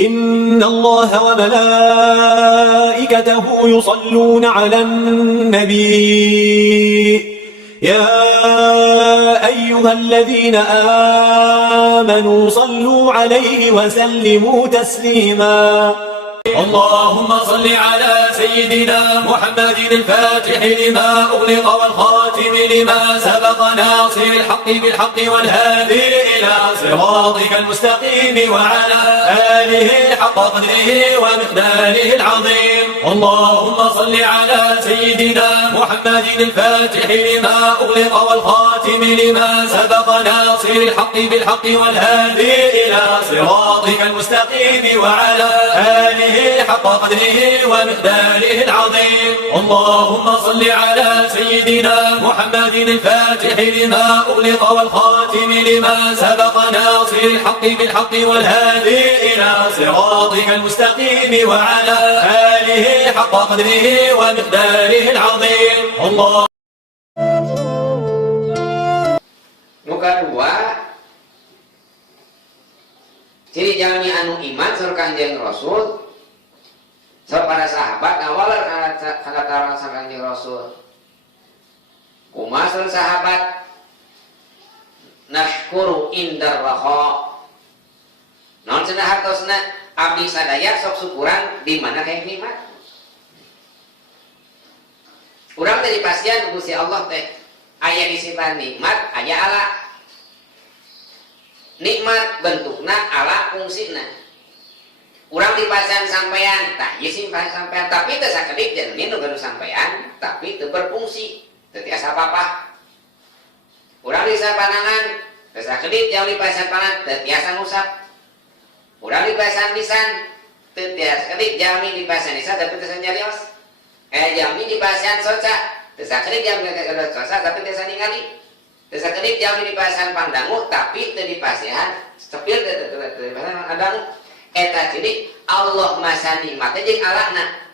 إن الله وملائكته يصلون على النبي يا أيها الذين آمنوا صلوا عليه وسلموا تسليما اللهم صل على سيدنا محمد الفاتح لما أغلق والخاتم لما سبق ناصر الحق بالحق والهادي إلى صراطك المستقيم وعلى آله حق قدره ومقداره العظيم اللهم صل على سيدنا محمد الفاتح لما أغلق والخاتم لما سبق ناصر الحق بالحق والهادي إلى صراطك المستقيم وعلى آله حق قدره ومقداره العظيم اللهم صل على سيدنا محمد الفاتح لما أغلق والخاتم لما سبق ناصر الحق بالحق والهادي إلى صراطك المستقيم وعلى آله حق قدره ومقداره العظيم الله. Muka dua, ciri jalmi anu iman sur Kanjeng Rasul. So para sahabat ngawaler kana karang Kanjeng Rasul. Kumaha sahabat nashkuru indar raha. Naon cenah hartosna abdi sadaya sok syukuran di mana kayak nikmat. Urang teh dipasieun Gusti Allah teh aya disifat nikmat, aya ala. Nikmat bentukna, ala fungsina. Urang dipasieun sampean, tah ieu simpan sampean, tapi teu sakedip jamin nu gaduh sampean, tapi teu berfungsi, teu tiasa apa-apa. Urang disa panangan, teu sakedip jauh dipasieun pangan, teu tiasa ngusap. Urang dipasieun lisan, teu tiasa sakedip jami dipasieun lisan, tapi teu nyarios. Jami dipasieun soca, teu sakedip jami gaduh soca, tapi teu ningali. Teu sakedip jami dipasieun pangdangu, tapi teu dipasieun sepil teu dipasieun adangu. Eta jadi Allah masa nikmat jeung alana.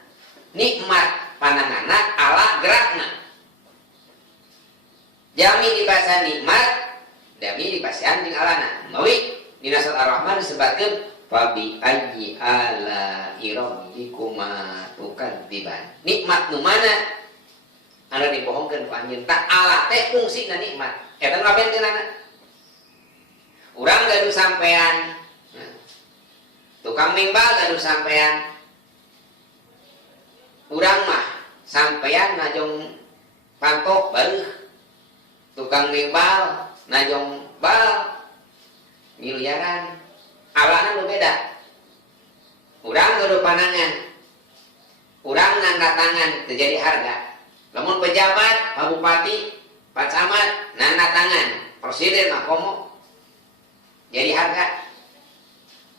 Nikmat pandanganna, ala gerakna. Jami dibasa nikmat, jami dibasaan jeung alana. Mawi dina surat Ar-Rahman disebutkeun fabi ayyi ala rabbikuma tukadziban. Nikmat nu mana anu dibohongkeun ku anjeun tah ala teh fungsina nikmat. Eta ngabenteunana. Urang gaduh sampean tukang nimbal gaduh sampean. Urang mah sampean najong pantok beuh. Tukang nimbal najong bal miliaran. Alana nu beda. Urang gaduh panangan. Urang nanda tangan teu jadi harga. Lamun pejabat, Pak Bupati, Pak Camat nanda tangan, presiden mah komo jadi harga.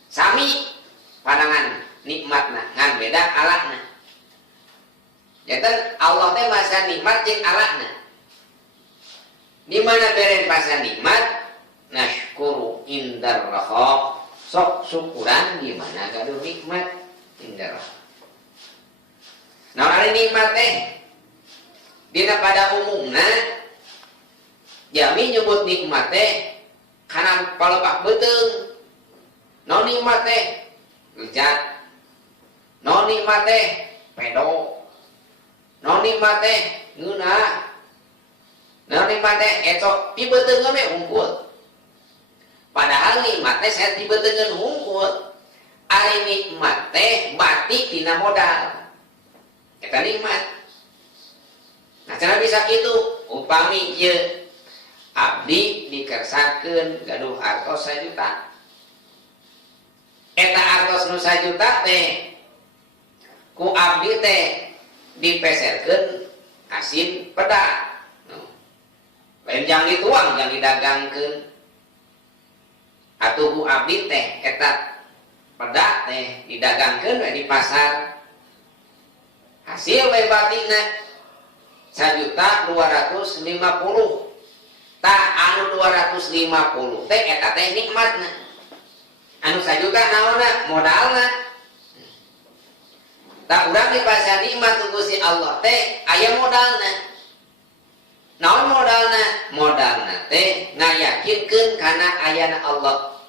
Sami pandangan nikmatna ngan beda alakna. Janten Allah teh masa nikmat jeung alakna. Di mana beren masa nikmat? Nashkuru indar raha. Sok syukuran di mana gaduh nikmat indar raha. Nah, ari nikmat teh dina pada umumna jami nyebut nikmat teh kana palebak beuteung. No nikmat teh gejat, no nikmat teh pedo, no nikmat teh ngeunah, no nikmat teh etok pibeteungeun we hungkul. Padahal nikmat teh saya pibeteungeun hungkul. Ari nikmat teh batik dina modal. Eta nikmat. Nah, cara bisa kitu, upami ieu abdi dikersakeun gaduh artos 1 juta. Eta artos nu 1 juta teh ku abdi teh dipeserkeun asin peda. Lain jang dituang, jang didagangkeun. Atuh ku abdi teh eta peda teh didagangkeun we di pasar. Hasil we batikna 1.250.000. Tah anu 250 teh eta teh nikmatna. Anu 1 juta naonna modalna. Tak urang dipasang nikmat ku Gusti Allah teh aya modalna. Naon modalna? Modalna teh ngayakinkeun kana ayana Allah.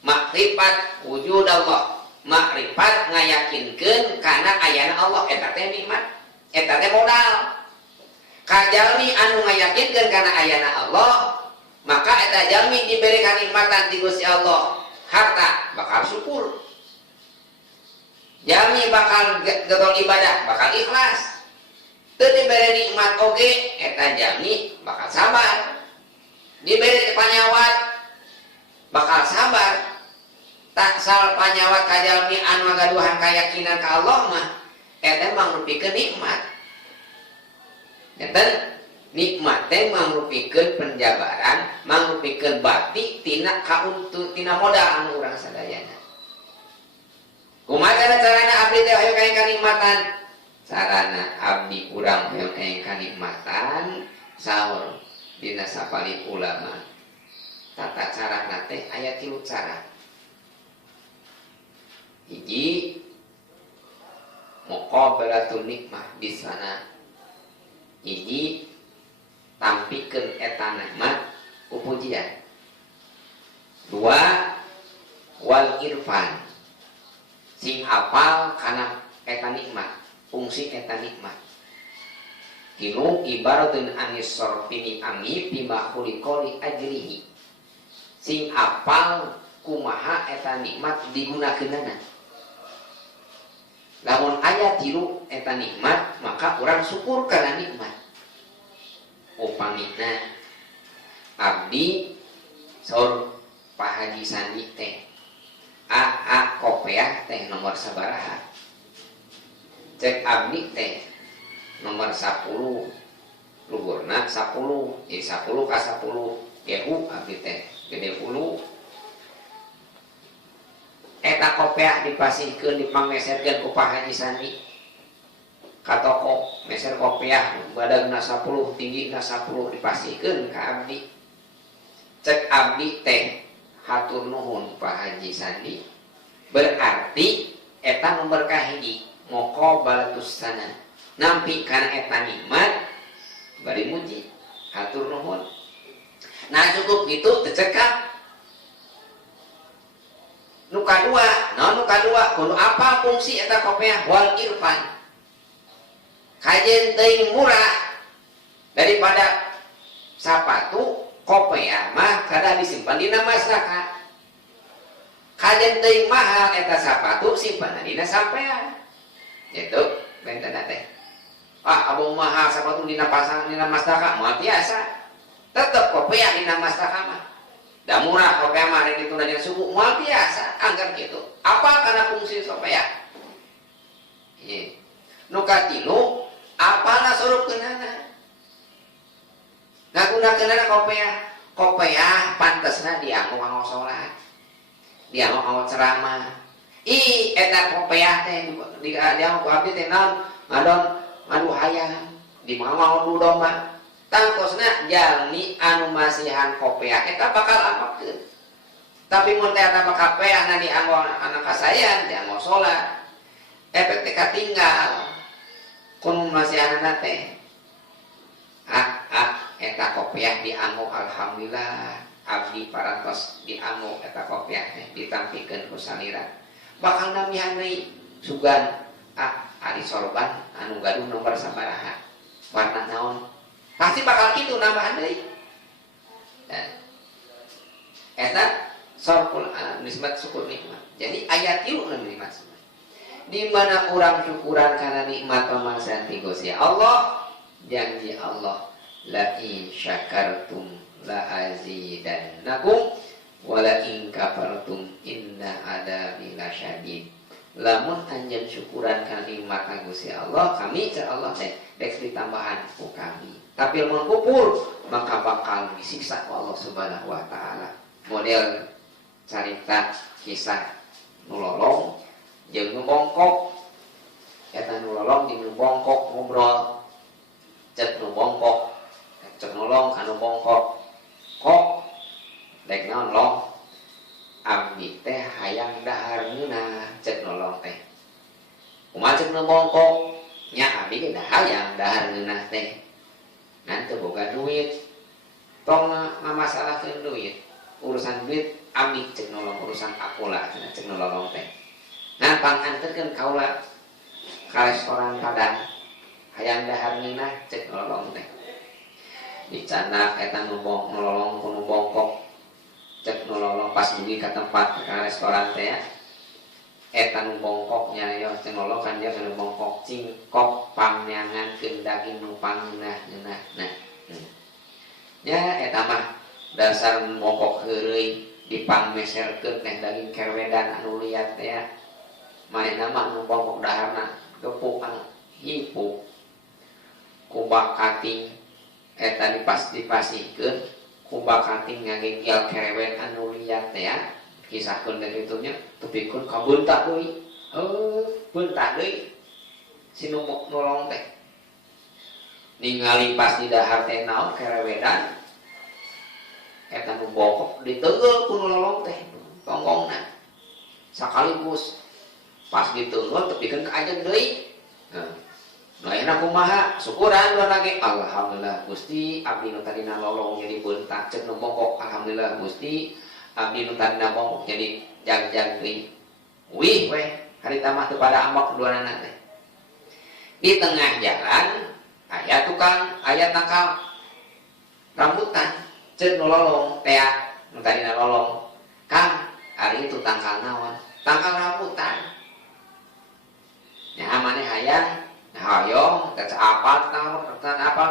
Makrifat wujud Allah. makrifat ngayakinkeun kana ayana Allah eta teh nikmat, eta teh modal. Kajalmi anu ngayakinkeun kana ayana Allah, maka eta jalmi diberi kanikmatan ti Gusti Allah, harta bakal syukur. Jalmi bakal getol ibadah, bakal ikhlas. Teu diberi nikmat oge, eta jalmi bakal sabar. Diberi panyawat, bakal sabar. Tak sal panyawat kajalmi anu ngagaduhan keyakinan ka Allah mah eta mangrupikeun nikmat. Enten nikmat teh mangrupikeun penjabaran, mangrupikeun bakti tina kauntu tina modal anu urang sadayana. Kumaha carana abdi teh hoyong kaeng kanikmatan? Sarana abdi urang hoyong kaeng kanikmatan saur dina sapali ulama. Tata carana teh aya 3 cara. Hiji muqabalatun nikmah di sana. Hiji tampikeun eta nikmat ku pujian. 2 wal irfan. Sing hafal kana eta nikmat, fungsi eta nikmat. 3 ibaratun anis sorfini ami bima khuliqali ajrihi. Sing hafal kumaha eta nikmat digunakeunana. Lamun aya 3 eta nikmat, maka urang syukur kana nikmat. Upamina abdi saur Pak Haji Sandi teh AA kopiah teh nomor sabaraha. Cek abdi teh nomor 10 luhurna 10, jadi 10 ka 10 gehu abdi teh gede 10. Eta kopiah dipasihkeun dipangmeserkeun ku Pak Haji Sandi ka toko meser kopiah badagna 10 tinggina 10 dipasihkeun ka abdi. Cek abdi teh hatur nuhun Pak Haji Sandi, berarti eta memberkah hiji muqabalatus sana nampi kana eta nikmat bari muji hatur nuhun. Nah cukup gitu teu cekap. Nu kadua, nu kadua kudu apa fungsi eta kopiah wal irfan. Kajen teuing murah daripada sapatu kopiah mah kada disimpan dina masyarakat. Kajen teuing mahal eta sapatu simpan dina sampean. Gitu benten teh. Ah abang mahal sapatu dina pasang dina masyarakat mah biasa. Tetep kopiah dina masyarakat mah. Da murah kopiah mah rek dituna dina suku moal biasa anggar kitu. Apa kana fungsi kopiah? Ieu. Nu katilu apana surupkeunana? Ngagunakeunana kopiah. Kopiah pantesna dianggo kanggo salat. Dianggo kanggo ceramah. Eta kopiah teh dianggo ku abdi teh naon? Ngadu hayang di mamau domba. Tangkosna jalmi anu masihan kopiah eta bakal apakeun. Tapi mun teh eta kopiah na dianggo anak kasayan, dianggo salat. Efek teh katinggal. Kun masihanna teh. Eta kopiah dianggo alhamdulillah abdi parantos dianggo eta kopiah teh ditampikeun ku salira. Bakal namihan deui sugan ari sorban anu gaduh nomor sabaraha. Warna naon? Pasti bakal gitu nambahan deui. Eta sorkul nisbat syukur nikmat. Jadi ayat ieu nikmat. Di mana orang syukuran karena nikmat pemasan ti Gusti Allah, janji Allah la in syakartum la azidannakum wa la in kafartum inna adabi lasyadid. Lamun anjeun syukuran kana nikmat Gusti Allah, kami cer Allah teh dek ditambahan ku kami. Tapi lamun kufur maka bakal disiksa Allah Subhanahu wa taala. Model carita kisah nulolong jeung nu bongkok. Eta nulolong jeung nu bongkok ngobrol. Cek nu bongkok, cek nolong ka nu bongkok. Kok dek naon long? Abdi teh hayang daharna cek nolong teh. Kumaha cek nu bongkok? Nya abdi ge hayang daharna teh. Nanti boga duit, tong ngamasalahkeun duit, urusan duit abdi cek nolong urusan akulah cek nolong teh. Ngapang anterkeun kaula ka restoran Padang. Hayang dahar ngeunah cek nolong teh. Dicanak eta nu nolong kudu bongkok. Cek nolong pas dugi ka tempat ka restoran teh ya. Eta nu bongkoknya yo cek nolong kan dia nu bongkok cingkok pamnyangankeun daging nu pangeunah-ngeunah. Nah. Ya eta mah dasar bongkok heureuy dipangmeserkeun teh daging kerwedan anu liat teh ya. Maena mah nu bongkok daharna gepuk anu hipu. Kubak kating eta dipasihkeun kubak kating ngagengkel kerewet anu liat teh ya. Kisahkeun dari itunya tepikeun ka beuntak deui. Beuntak deui si nu nolong teh. Ningali pas di dahar teh naon kerewedan eta nu bongkok diteunggeul ku nu nolong teh tonggongna. Sakaligus pas diteunggeul tepikeun ka ajeng deui. Nah, enak kumaha syukuran dua lagi alhamdulillah Gusti abdi nu tadina lolong jadi beuntak cek nu bongkok alhamdulillah Gusti abdi nu tadina bongkok jadi jag-jag deui. Wih we harita mah teu pada ambak duanana teh. Di tengah jalan aya tukang aya tangkal rambutan cek nu lolong teh nu tadina lolong. Kang, ari itu tangkal naon? Tangkal rambutan. Nya maneh hayang hayong kaca apal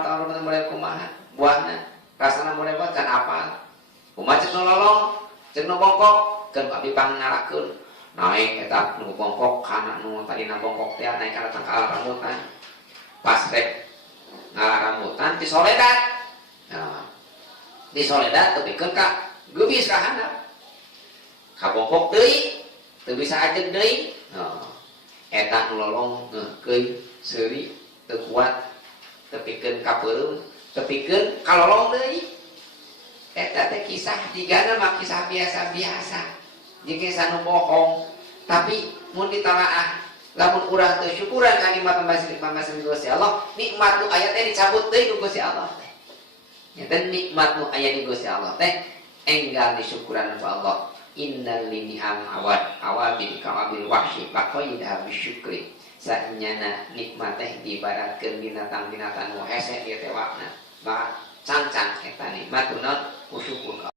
tahun mulai kumaha buahna rasana mulai buat kan apal kumaha cek nu lolong cek nu bongkok keun abdi pangnarakeun naik eta nu bongkok kana nu tadina bongkok teh naik kana tangkal rambutan pas rek ngalah rambutan di soledad. Nah di soledad tepikeun ka geubis ka handap ka bongkok deui teu bisa ajeg deui. Eta nu lolong ngeukeun seuri teu kuat tepikeun ka peureum tepikeun ka lolong deui. Eta teh kisah digana mah kisah biasa-biasa jeung kisah nu bohong tapi mun ditalaah lamun urang teu syukuran ka nikmat pamasan Gusti Allah nikmat nu aya teh dicabut deui ku Gusti Allah teh. Nya teh nikmat nu aya di Gusti Allah teh enggal disyukuran ku Allah. Innal liniham awabil kawabil wahsy faqaidah bisyukri. Sanyana nikmat teh diibaratkeun binatang-binatang nu hese ieu teh wakna. Maka cancang eta nikmat kunaon ku syukur.